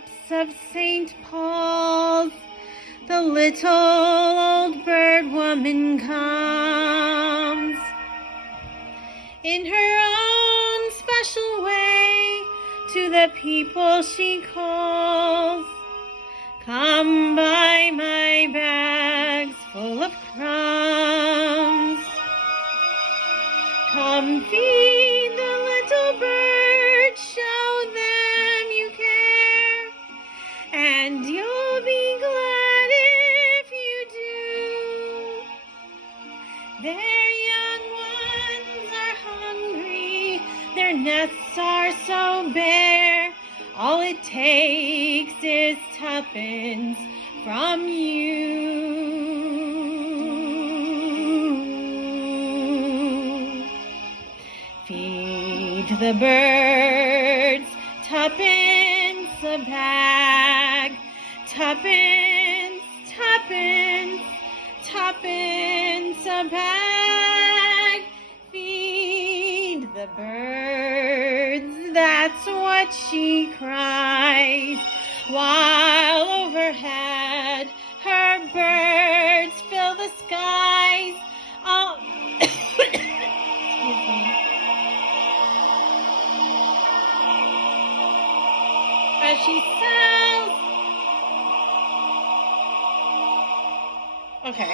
steps of St. Paul's, the little old bird woman comes. In her own special way, to the people she calls, "Come buy my bags full of crumbs. Come feed the little birds, show them you care, and you'll be glad if you do. Their young ones are hungry, their nests are so bare, all it takes is tuppence from you. Feed the birds, tuppence a bag, tuppence, tuppence, tuppence a bag. Feed the birds, that's what she cries, while overhead her birds fill the skies. Oh, excuse me. As she says, okay.